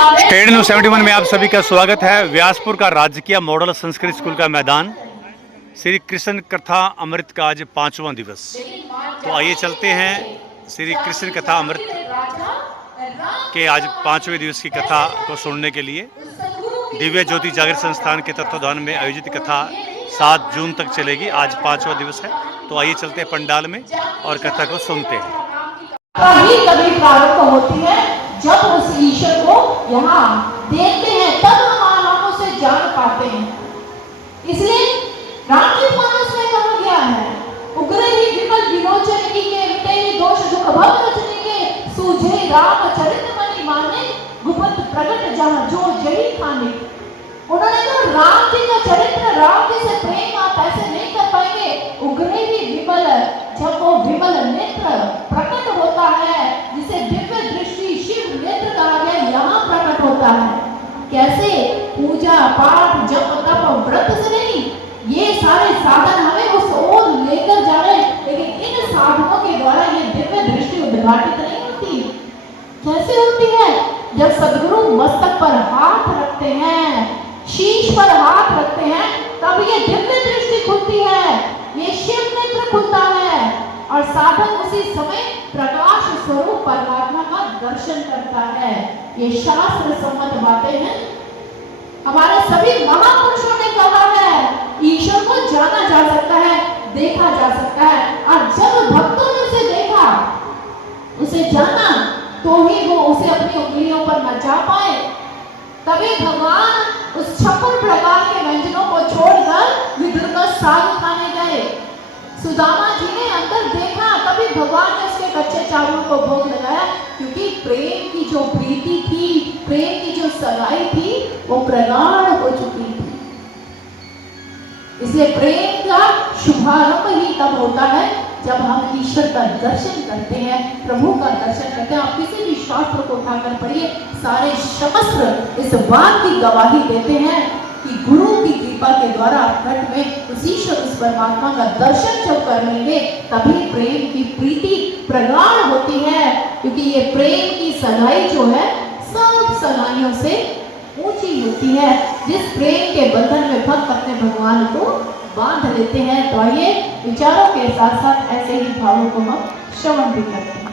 Trade news 71 में आप सभी का स्वागत है। व्यासपुर का राजकीय मॉडल संस्कृत स्कूल का मैदान, श्री कृष्ण कथा अमृत का आज 5वां दिवस। तो आइए चलते हैं श्री कृष्ण कथा अमृत के आज 5वें दिवस की कथा को सुनने के लिए। दिव्य ज्योति जागृत संस्थान के तत्वाधान में आयोजित कथा 7 जून तक चलेगी। आज 5वां दिवस है, तो आइए चलते हैं पंडाल में और कथा को सुनते हैं। कभी प्रारंभ होती है जब उस ईश्वर को यहाँ देखते हैं, तब हम उसे जान पाते हैं। इसलिए रामचरित मानस में कहा गया है, उग्र ही विमल विलोचन की के मिटे ही दोष दुख भव रचने के सूझे राम चरित मणि माने गुप्त प्रगट जहाँ जो जही खाने। उन्होंने कहा राम जी का चरित्र, राम जी से प्रेम आप ऐसे नहीं कर पाएंगे। उग्र ही विमल, जब वो विमल नेत्र प्रकट होता है, जिसे दिव्य दृष्टि शिव नेत्र कहा गया, यहाँ प्रकट होता है। कैसे? पूजा पाठ जप तप व्रत से नहीं, ये सारे साधन हमें उस ओर लेकर जा रहे हैं, लेकिन इन साधनों के द्वारा ये दिव्य दृष्टि उद्घाटित नहीं होती। कैसे होती है? जब सदगुरु मस्तक पर हाथ रखते हैं, शीश पर हाथ रखते हैं, तब ये दिव्य दृष्टि खुलती है, ये शिव नेत्र खुलता है और साधक उसी समय प्रकाश स्वरूप परमात्मा का दर्शन करता है। ये शास्त्र सम्मत बातें हैं। हमारे सभी महापुरुषों ने कहा है, ईश्वर को जाना जा सकता है, देखा जा सकता है, और जब भक्तों ने उसे देखा, उसे जाना, तो ही वो उसे अपनी उंगलियों पर न जा पाए। तभी भगवान उस 56 प्रकार के व्यंजनों को छोड़कर विदुर का साग खाने गए। सुदामा जी ने अंदर देखा, तभी भगवान ने उसके कच्चे चावलों को भोग लगाया, क्योंकि प्रेम की जो प्रीति थी, प्रेम की जो सगाई थी, वो प्रगाढ़ हो चुकी थी। इसलिए प्रेम का शुभारंभ ही तब होता है जब हम ईश्वर का दर्शन करते हैं, प्रभु का दर्शन करते हैं। आप किसी भी शास्त्र को उठाकर पढ़िए, सारे शास्त्र इस बात की गवाही देते हैं कि गुरु की कृपा के द्वारा घट में उस ईश्वर, उस परमात्मा का दर्शन जब कर लेंगे, तभी प्रेम की प्रीति प्रगाढ़ होती है। क्योंकि ये प्रेम की सगाई जो है, सब सगाइयों से ऊंची होती है। जिस प्रेम के बंधन में भक्त अपने भगवान को बांध लेते हैं। तो आइए विचारों के साथ साथ ऐसे ही भावों को हम श्रवण भी करते हैं।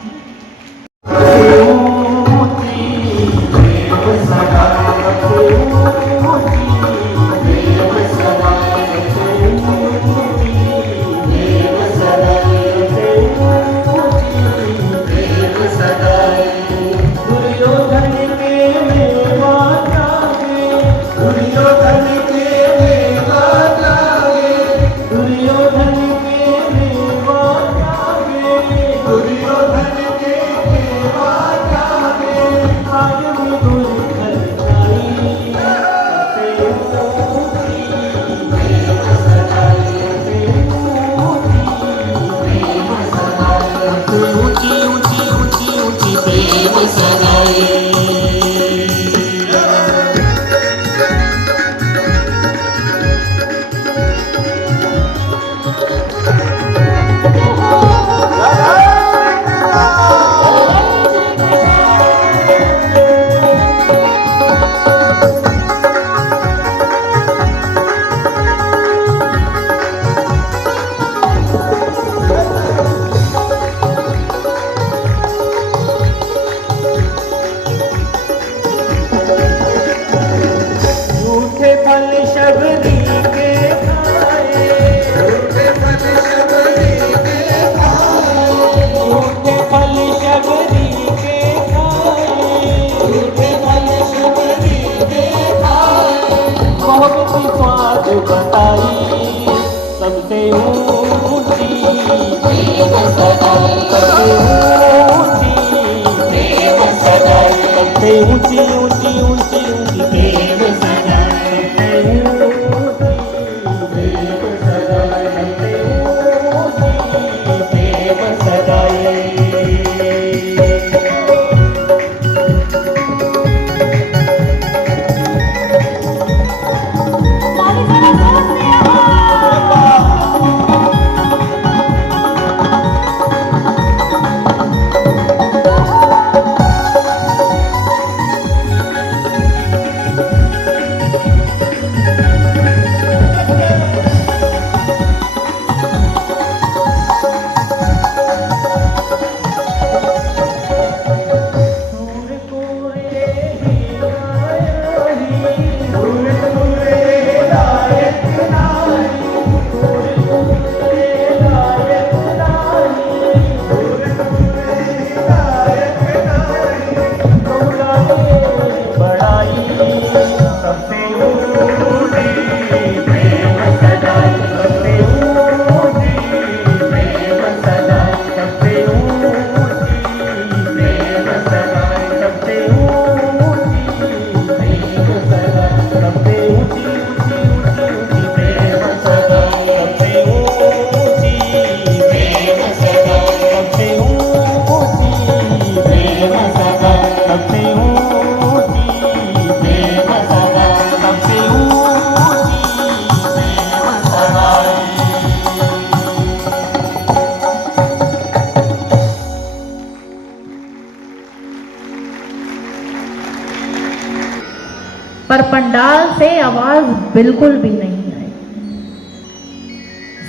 पर पंडाल से आवाज बिल्कुल भी नहीं आई।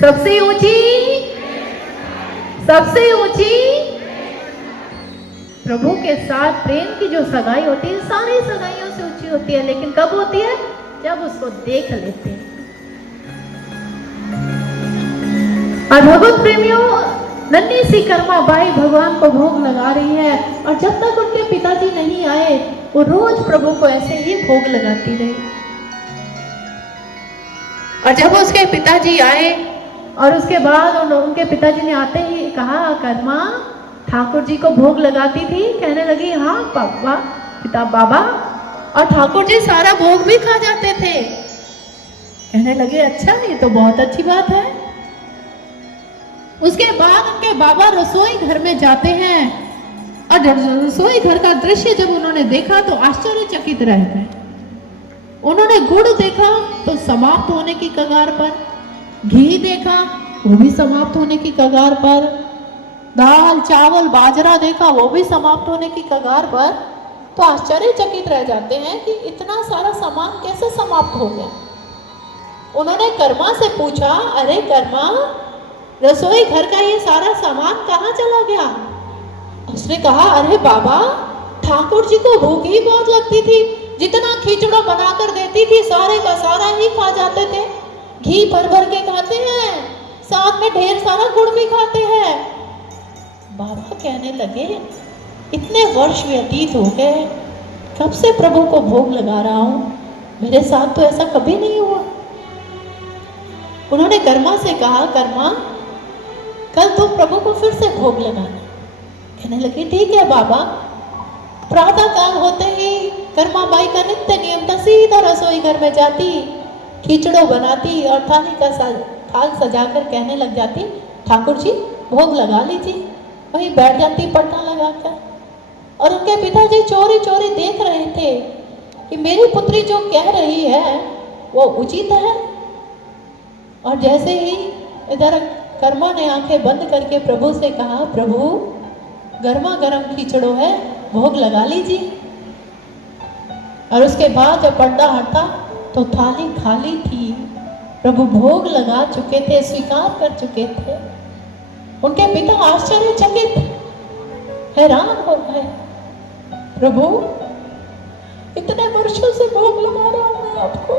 सबसे ऊंची प्रभु के साथ प्रेम की जो सगाई होती है सारी सगाइयों से ऊंची होती है, लेकिन कब होती है? जब उसको देख लेते हैं। और भगवत प्रेमियों, नन्ही सी कर्मा बाई भगवान को भोग लगा रही है, और जब तक उनके पिताजी नहीं आए वो रोज प्रभु को ऐसे ही भोग लगाती रही। और जब उसके पिताजी आए और उसके बाद उनके पिताजी ने आते ही कहा, कर्मा ठाकुर जी को भोग लगाती थी? कहने लगी, हाँ पापा, पिता बाबा, और ठाकुर जी सारा भोग भी खा जाते थे। कहने लगे, अच्छा, ये तो बहुत अच्छी बात है। उसके बाद उनके बाबा रसोई घर में जाते हैं, और रसोई घर का दृश्य जब उन्होंने देखा तो आश्चर्यचकित रह गए। उन्होंने गुड़ देखा तो समाप्त होने की कगार पर, घी देखा वो भी समाप्त होने की कगार पर, दाल चावल बाजरा देखा वो भी समाप्त होने की कगार पर। तो आश्चर्यचकित रह जाते हैं कि इतना सारा सामान कैसे समाप्त हो गया। उन्होंने कर्मा से पूछा, अरे कर्मा, रसोई घर का ये सारा सामान कहाँ चला गया? उसने कहा, अरे बाबा, ठाकुर जी को भूख ही बहुत लगती थी, जितना खिचड़ा बनाकर देती थी सारे का सारा ही खा जाते थे। घी भर भर के खाते हैं, साथ में ढेर सारा गुड़ भी खाते हैं। बाबा कहने लगे, इतने वर्ष व्यतीत हो गए, कब से प्रभु को भोग लगा रहा हूं, मेरे साथ तो ऐसा कभी नहीं हुआ। उन्होंने कर्मा से कहा, कर्मा, कल तुम प्रभु को फिर से भोग लगाना। कहने लगी, ठीक है बाबा। प्रातः काल होते ही कर्मा बाई का नित्य नियम था, सीधा रसोई घर में जाती, खिचड़ो बनाती और थाली का थाल सजाकर कहने लग जाती, ठाकुर जी भोग लगा लीजिए। वहीं बैठ जाती पटना लगाकर। और उनके पिताजी चोरी चोरी देख रहे थे कि मेरी पुत्री जो कह रही है वो उचित है। और जैसे ही इधर कर्मा ने आंखें बंद करके प्रभु से कहा, प्रभु गर्मा गर्म खिचड़ो है, भोग लगा लीजिए। और उसके बाद जब पर्दा हटा तो थाली खाली थी। प्रभु भोग लगा चुके थे, स्वीकार कर चुके थे। उनके पिता आश्चर्यचकित, हैरान हो गए, प्रभु इतने वर्षों से भोग लगा रहा हूं मैं आपको,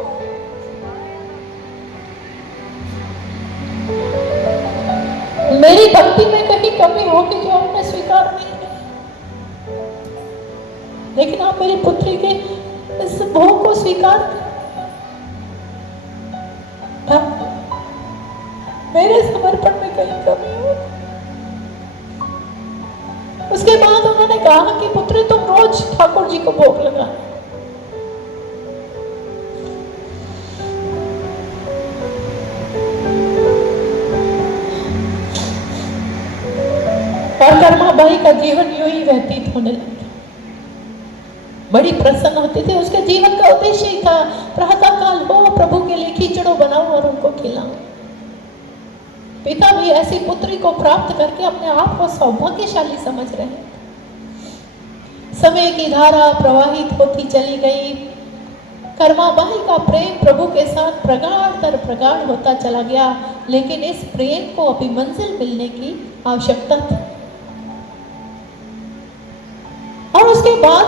मेरी भक्ति में कहीं कमी होगी जो आपने स्वीकार नहीं की, लेकिन आप मेरी पुत्री के इस भोग को स्वीकार कर, मेरे समर्पण में कहीं कमी होगी। उसके बाद उन्होंने कहा कि पुत्री तुम रोज ठाकुर जी को भोग लगा। और कर्मा बाई का जीवन यूं ही व्यतीत होने लगा। बड़ी प्रसन्न होती थी। उसके जीवन का उद्देश्य ही था, प्रातः काल हो प्रभु के लिए खिचड़ो बनाओ और उनको खिलाओ। पिता भी ऐसी पुत्री को प्राप्त करके अपने आप को सौभाग्यशाली समझ रहे थे। समय की धारा प्रवाहित होती चली गई। कर्माबाई का प्रेम प्रभु के साथ प्रगाढ़ तर प्रगाढ़ होता चला गया, लेकिन इस प्रेम को अभी मंजिल मिलने की आवश्यकता थी। और उसके बाद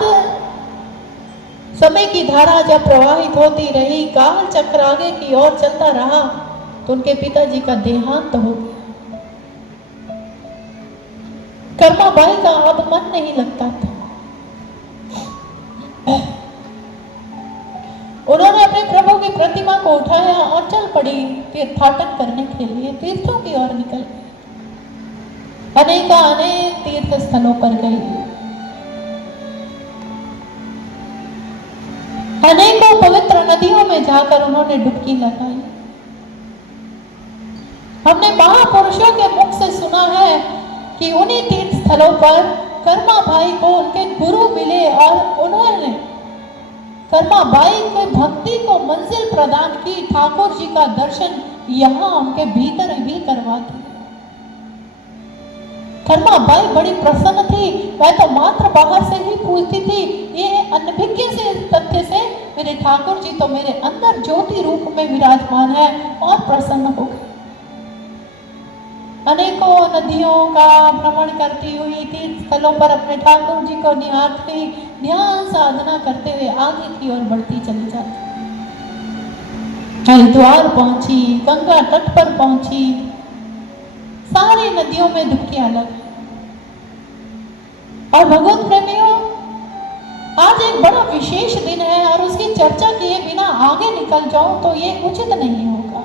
समय की धारा जब प्रवाहित होती रही, काल चक्र आगे की ओर चलता रहा, तो उनके पिताजी का देहांत हो गया। कर्माबाई का अब मन नहीं लगता था। उन्होंने अपने प्रभु की प्रतिमा को उठाया और चल पड़ी तीर्थाटन करने के लिए। तीर्थों की ओर निकल गई। अनेक तीर्थ स्थलों पर गई। अनेकों पवित्र नदियों में जाकर उन्होंने डुबकी लगाई। हमने महापुरुषों के मुख से सुना है कि उन्हीं तीर्थ स्थलों पर कर्माबाई को उनके गुरु मिले और उन्होंने कर्माबाई के भक्ति को मंजिल प्रदान की। ठाकुर जी का दर्शन यहाँ उनके भीतर भी करवा दिया। कर्माबाई बड़ी प्रसन्न थी। वह तो मात्र बाहर से ही पूछती थी, ये अनभिज्ञ से तथ्य से मेरे ठाकुर जी तो मेरे अंदर ज्योति रूप में विराजमान है और प्रसन्न हो गए। अनेकों नदियों का भ्रमण करती हुई तीर्थ स्थलों पर अपने ठाकुर जी को निहारती, ध्यान साधना करते हुए आगे की ओर बढ़ती चली जाती। हरिद्वार पहुंची, गंगा तट पर पहुंची, सारी नदियों में डुबकियां लगी। और भगवत प्रेमियों, आज एक बड़ा विशेष दिन है और उसकी चर्चा किए बिना आगे निकल जाऊं तो ये उचित नहीं होगा।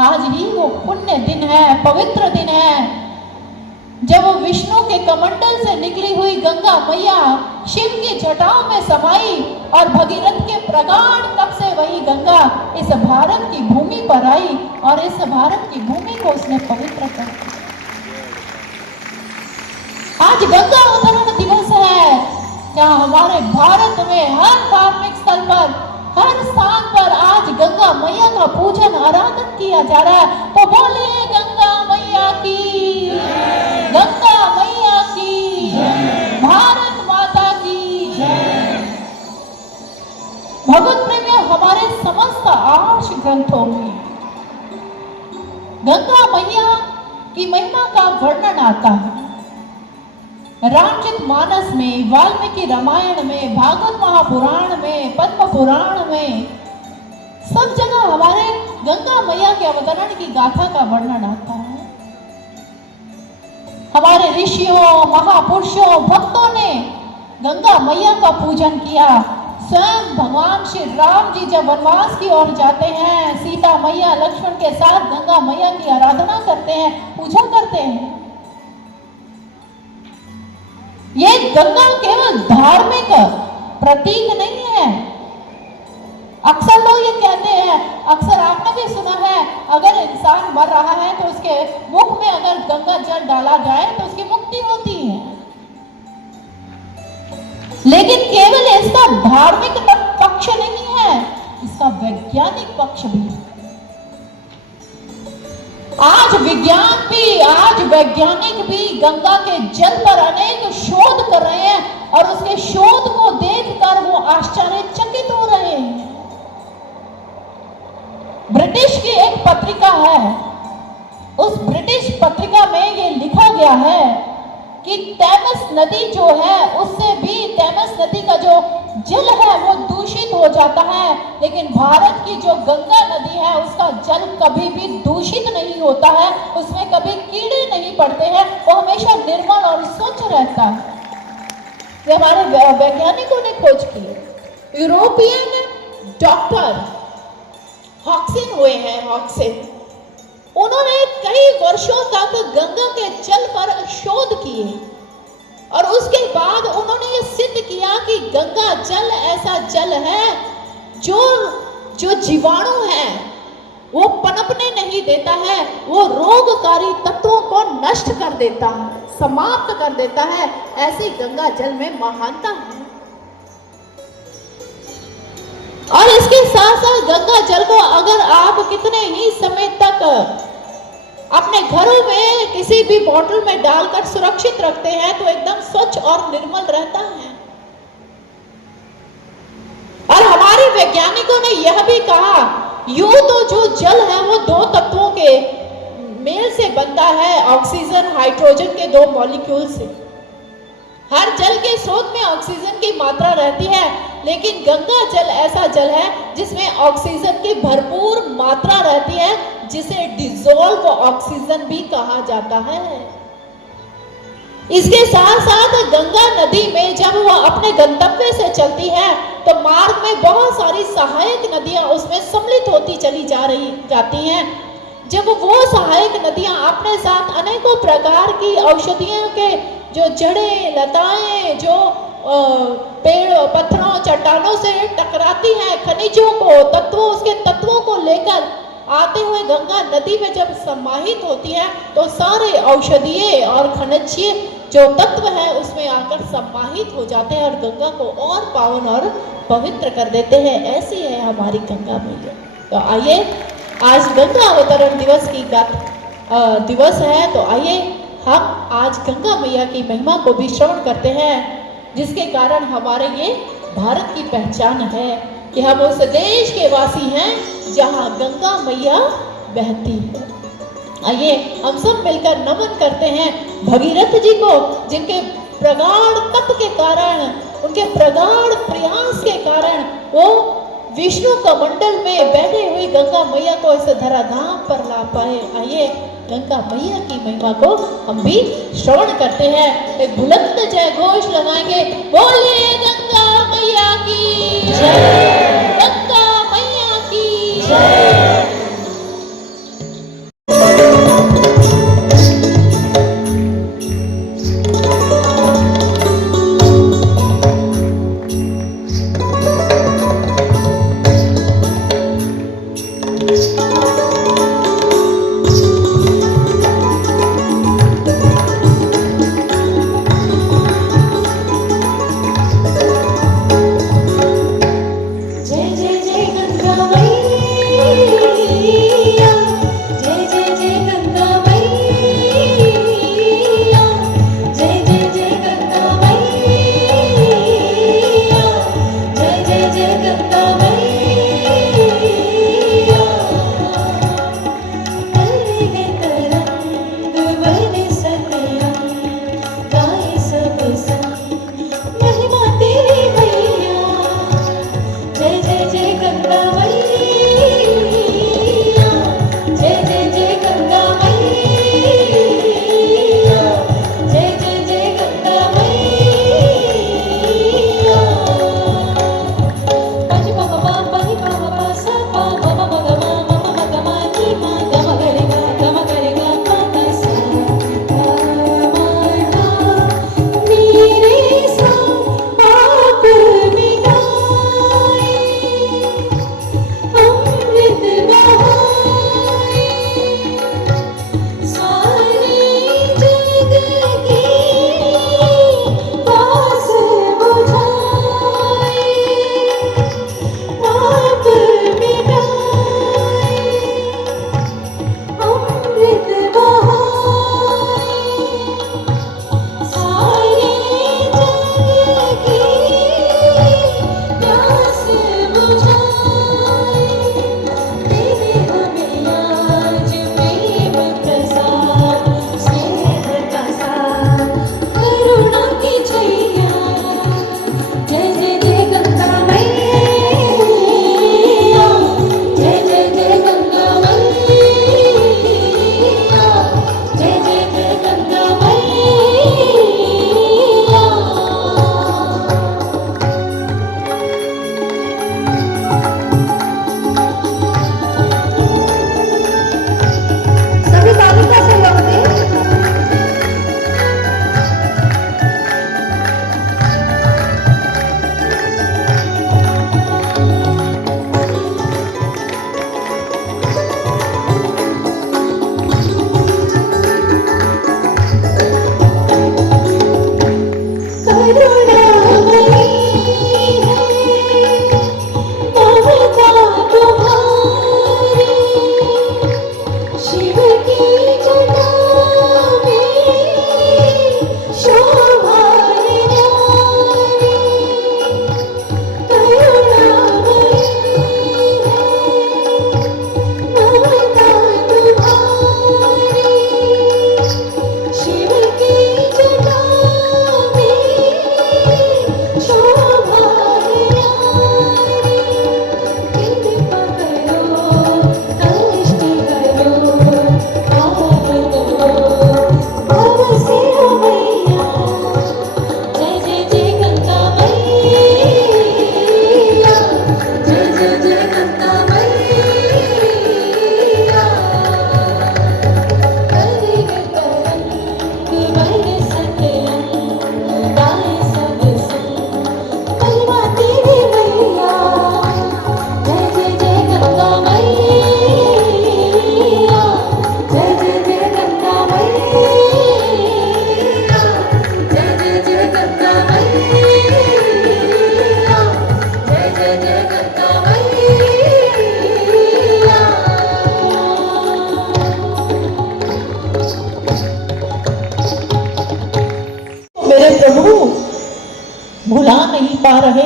आज ही वो पुण्य दिन है, पवित्र दिन है, जब वो विष्णु के कमंडल से निकली हुई गंगा मैया शिव की जटाओं में समाई और भगीरथ के प्रगाढ़ तप से वही गंगा इस भारत की भूमि पर आई और इस भारत की भूमि को उसने पवित्र कर दिया। आज गंगा अवतरण दिवस है, जहाँ हमारे भारत में हर धार्मिक स्थल पर, हर स्थान पर आज गंगा मैया का पूजन आराधन किया जा रहा है। तो बोलिए गंगा मैया की, गंगा मैया की, भारत माता की। भगवत प्रेमियों, हमारे समस्त आर्ष ग्रंथों में गंगा मैया की महिमा का वर्णन आता है। रामचरित मानस में, वाल्मीकि रामायण में, भागवत महापुराण में, पद्म पुराण में, सब जगह हमारे गंगा मैया के अवतरण की गाथा का वर्णन आता है। हमारे ऋषियों, महापुरुषों, भक्तों ने गंगा मैया का पूजन किया। स्वयं भगवान श्री राम जी जब वनवास की ओर जाते हैं, सीता मैया लक्ष्मण के साथ गंगा मैया की आराधना करते हैं, पूजा करते हैं। ये गंगा केवल धार्मिक प्रतीक नहीं है। अक्सर लोग ये कहते हैं, अक्सर आपने भी सुना है, अगर इंसान मर रहा है तो उसके मुख में अगर गंगा जल डाला जाए तो उसकी मुक्ति होती है। लेकिन केवल इसका धार्मिक पक्ष नहीं है, इसका वैज्ञानिक पक्ष भी है। आज विज्ञान भी, आज वैज्ञानिक भी गंगा के जल पर अनेक शोध कर रहे हैं और उसके शोध को देखकर वो आश्चर्यचकित हो रहे हैं। ब्रिटिश की एक पत्रिका है, उस ब्रिटिश पत्रिका में ये लिखा गया है कि टेमस नदी जो है, उससे भी टेमस नदी का जो जल है वो दूषित हो जाता है, लेकिन भारत की जो गंगा नदी है उसका जल कभी भी दूषित नहीं होता है, उसमें कभी कीड़े नहीं पड़ते हैं, वो हमेशा निर्मल और स्वच्छ रहता है। ये हमारे वैज्ञानिकों ने खोज की। यूरोपियन डॉक्टर हॉक्सिन हुए हैं, हॉक्सिन, उन्होंने कई वर्षों तक गंगा के जल पर शोध किए और उसके बाद उन्होंने ये सिद्ध किया कि गंगा जल ऐसा जल है जो जीवाणु है वो पनपने नहीं देता है, वो रोगकारी तत्वों को नष्ट कर देता है, समाप्त कर देता है। ऐसी गंगा जल में महानता है। और इसके साथ साथ गंगा जल को अगर आप कितने ही समय तक अपने घरों में किसी भी बोतल में डालकर सुरक्षित रखते हैं तो एकदम स्वच्छ और निर्मल रहता है। और हमारे वैज्ञानिकों ने यह भी कहा, यूं तो जो जल है वो दो तत्वों के मेल से बनता है, ऑक्सीजन हाइड्रोजन के दो मॉलिक्यूल से। हर जल के स्रोत में ऑक्सीजन की मात्रा रहती है, लेकिन गंगा जल ऐसा जल है जिसमें ऑक्सीजन की भरपूर मात्रा रहती है, जिसे डिसॉल्व ऑक्सीजन भी कहा जाता है। इसके साथ साथ गंगा नदी में जब वह अपने गंतव्य से चलती है तो मार्ग में बहुत सारी सहायक नदियां उसमें सम्मिलित होती चली जाती हैं। जब वो सहायक नदियां अपने साथ अनेकों प्रकार की औषधियों के जो जड़ें, लताएं, जो पेड़, पत्थरों, चट्टानों से टकराती हैं, खनिजों को, तत्वों, उसके तत्वों को लेकर आते हुए गंगा नदी में जब समाहित होती है तो सारे औषधीय और खनिजीय जो तत्व है उसमें आकर समाहित हो जाते हैं और गंगा को और पावन और पवित्र कर देते हैं। ऐसी है हमारी गंगा मैया। तो आइए, आज गंगा अवतरण दिवस की दिवस है, तो आइए हम आज गंगा मैया की महिमा को भी श्रवण करते हैं, जिसके कारण हमारे ये भारत की पहचान है कि हम उस देश के वासी हैं जहां गंगा मैया बहती है। आइए हम सब मिलकर नमन करते हैं भगीरथ जी को, जिनके प्रगाढ़ तप के कारण, उनके प्रगाढ़ प्रयास के कारण वो विष्णु का मंडल में बैठे हुई गंगा मैया को इस धराधाम पर ला पाए। आइए गंगा मैया की महिमा को हम भी श्रवण करते हैं। एक बुलंद जय घोष लगाएंगे, बोलिए गंगा मैया की जय, गंगा मैया की जय।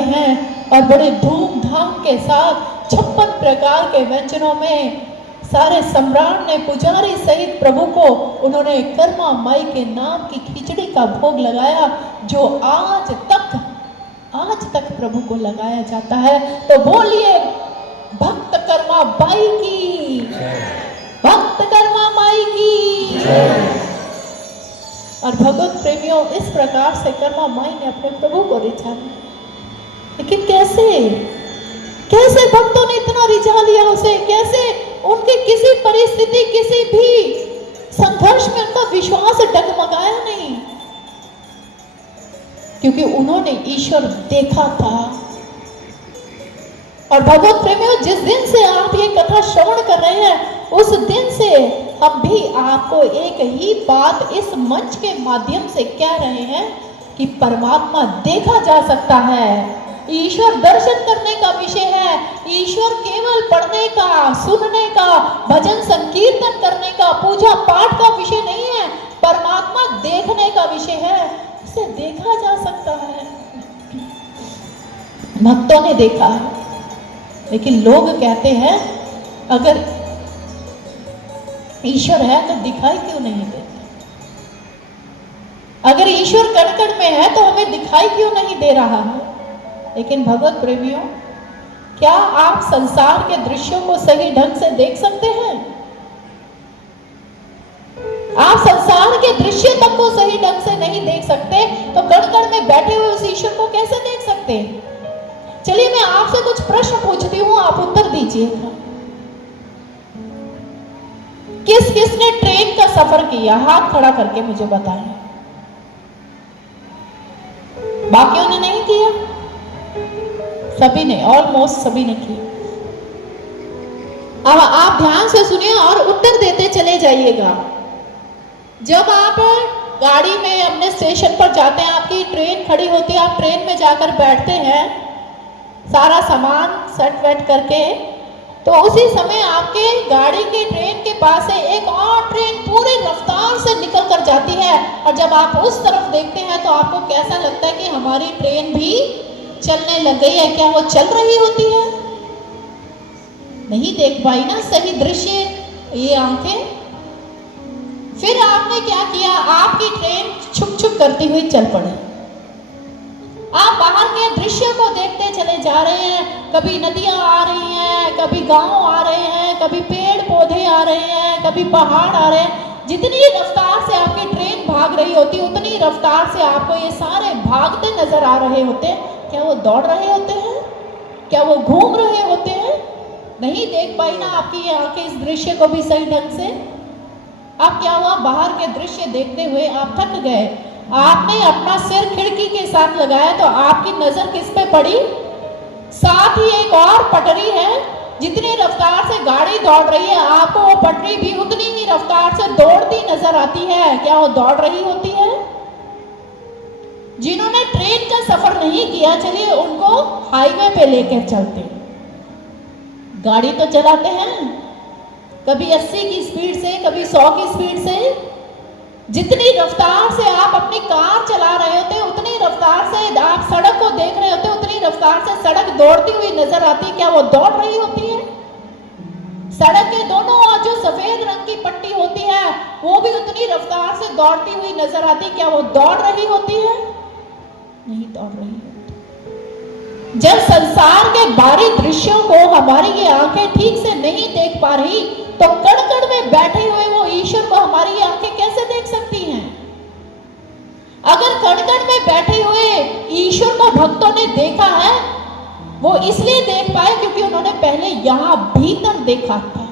हैं और बड़े धूमधाम के साथ 56 प्रकार के व्यंजनों में सारे सम्राट ने पुजारी सहित प्रभु को उन्होंने कर्मा माई के नाम की खिचड़ी का भोग लगाया, जो आज तक प्रभु को लगाया जाता है। तो बोलिए भक्त कर्मा बाई की, भक्त कर्मा माई की। और भगवत प्रेमियों, इस प्रकार से कर्मा माई ने अपने प्रभु को रिझा लिया। लेकिन कैसे भक्तों ने इतना रिझा लिया उसे? कैसे उनकी किसी परिस्थिति, किसी भी संघर्ष में उनका विश्वास डगमगाया नहीं? क्योंकि उन्होंने ईश्वर देखा था। और भगवत प्रेमियों, जिस दिन से आप ये कथा श्रवण कर रहे हैं, उस दिन से हम भी आपको एक ही बात इस मंच के माध्यम से कह रहे हैं कि परमात्मा देखा जा सकता है। ईश्वर दर्शन करने का विषय है। ईश्वर केवल पढ़ने का, सुनने का, भजन संकीर्तन करने का, पूजा पाठ का विषय नहीं है। परमात्मा देखने का विषय है। उसे देखा जा सकता है। भक्तों ने देखा है, लेकिन लोग कहते हैं अगर ईश्वर है तो दिखाई क्यों नहीं देता? अगर ईश्वर कण कण में है तो हमें दिखाई क्यों नहीं दे रहा है? लेकिन भगवत प्रेमियों, क्या आप संसार के दृश्यों को सही ढंग से देख सकते हैं? आप संसार के दृश्य तक को सही ढंग से नहीं देख सकते तो कण कण में बैठे हुए उस ईश्वर को कैसे देख सकते हैं? चलिए मैं आपसे कुछ प्रश्न पूछती हूं, आप उत्तर दीजिएगा। किस किसने ट्रेन का सफर किया? हाथ खड़ा करके मुझे बताएं। बाकियों ने नहीं किया? सभी ने, ऑलमोस्ट सभी ने किया। अब आप ध्यान से सुनिए और उत्तर देते चले जाइएगा। जब आप गाड़ी में अपने स्टेशन पर जाते हैं, आपकी ट्रेन खड़ी होती है, आप ट्रेन में जाकर बैठते हैं सारा सामान सेट वेट करके, तो उसी समय आपके गाड़ी की ट्रेन के पास से एक और ट्रेन पूरी रफ्तार से निकल कर जाती है। और जब आप उस तरफ देखते हैं तो आपको कैसा लगता है कि हमारी ट्रेन भी चलने लग गई है। क्या वो चल रही होती है? नहीं देख पाई ना सही दृश्य ये आंखें। फिर आपने क्या किया? आपकी ट्रेन छुक छुक करती हुई चल पड़ी। आप बाहर के दृश्य को देखते चले जा रहे हैं। कभी नदियां आ रही हैं, कभी गांव आ रहे हैं, कभी पेड़ पौधे आ रहे हैं, कभी पहाड़ आ रहे हैं। जितनी रफ्तार से आपकी ट्रेन भाग रही होती, उतनी रफ्तार से आपको ये सारे भागते नजर आ रहे होते। क्या वो दौड़ रहे होते हैं? क्या वो घूम रहे होते हैं? नहीं देख पाई ना आपकी ये आंखें इस दृश्य को भी सही ढंग से। अब क्या हुआ? बाहर के दृश्य देखते हुए आप थक गए। आपने अपना सिर खिड़की के साथ लगाया तो आपकी नजर किस पे पड़ी? साथ ही एक और पटरी है। जितनी रफ्तार से गाड़ी दौड़ रही है, आपको वो पटरी भी उतनी ही रफ्तार से दौड़ती नजर आती है। क्या वो दौड़ रही होती है? जिन्होंने ट्रेन का सफर नहीं किया, चलिए उनको हाईवे पे लेकर चलते। गाड़ी तो चलाते हैं, कभी 80 की स्पीड से, कभी 100 की स्पीड से। जितनी रफ्तार से आप अपनी कार चला रहे होते, उतनी रफ्तार से आप सड़क को देख रहे होते, उतनी रफ्तार से सड़क दौड़ती हुई नजर आती। क्या वो दौड़ रही होती है? सड़क के दोनों ओर जो सफेद रंग की पट्टी होती है, वो भी उतनी रफ्तार से दौड़ती हुई नजर आती। क्या वो दौड़ रही होती है? नहीं दौड़ रही होती। जब संसार के बाहरी दृश्यों को हमारी ये आंखें ठीक से नहीं देख पा रही, तो कण कण में बैठे हुए वो ईश्वर को हमारी ये आंखें कैसे देख सकती हैं? अगर कण कण में बैठे हुए ईश्वर को भक्तों ने देखा है, वो इसलिए देख पाए क्योंकि उन्होंने पहले यहां भीतर देखा था,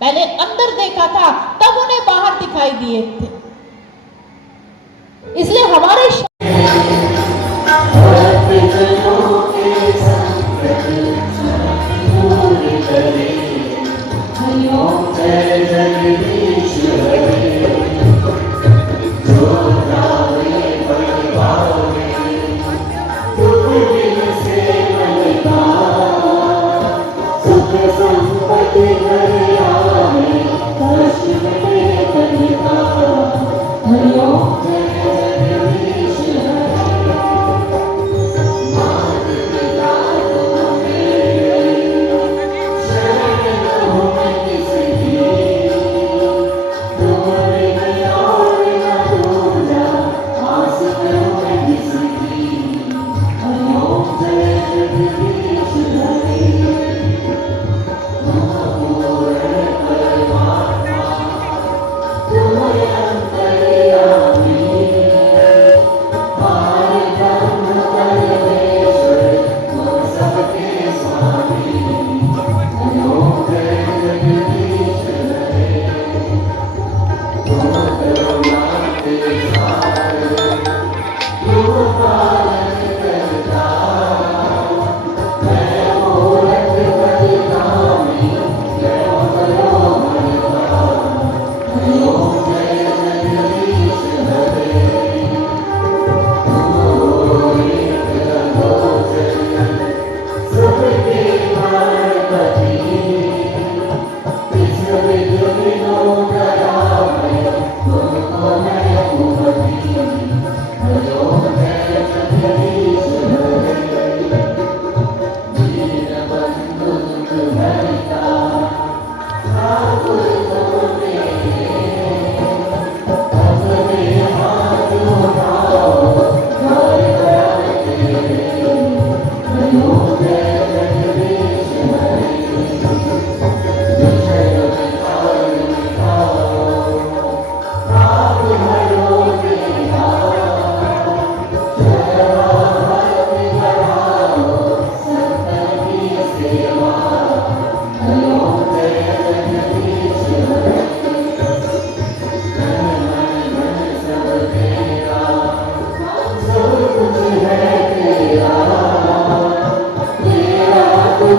पहले अंदर देखा था, तब उन्हें बाहर दिखाई दिए थे। इसलिए हमारे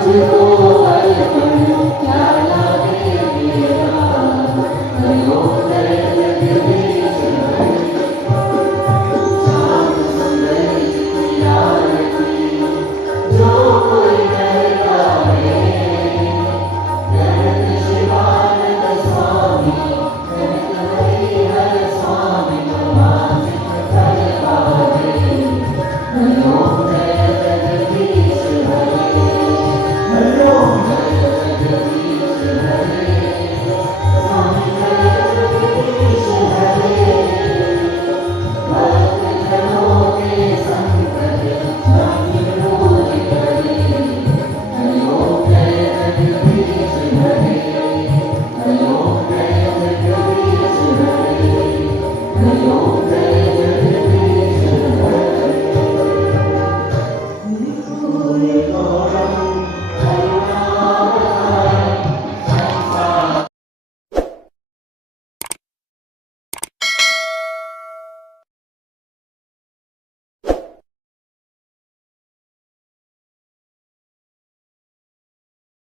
तुझको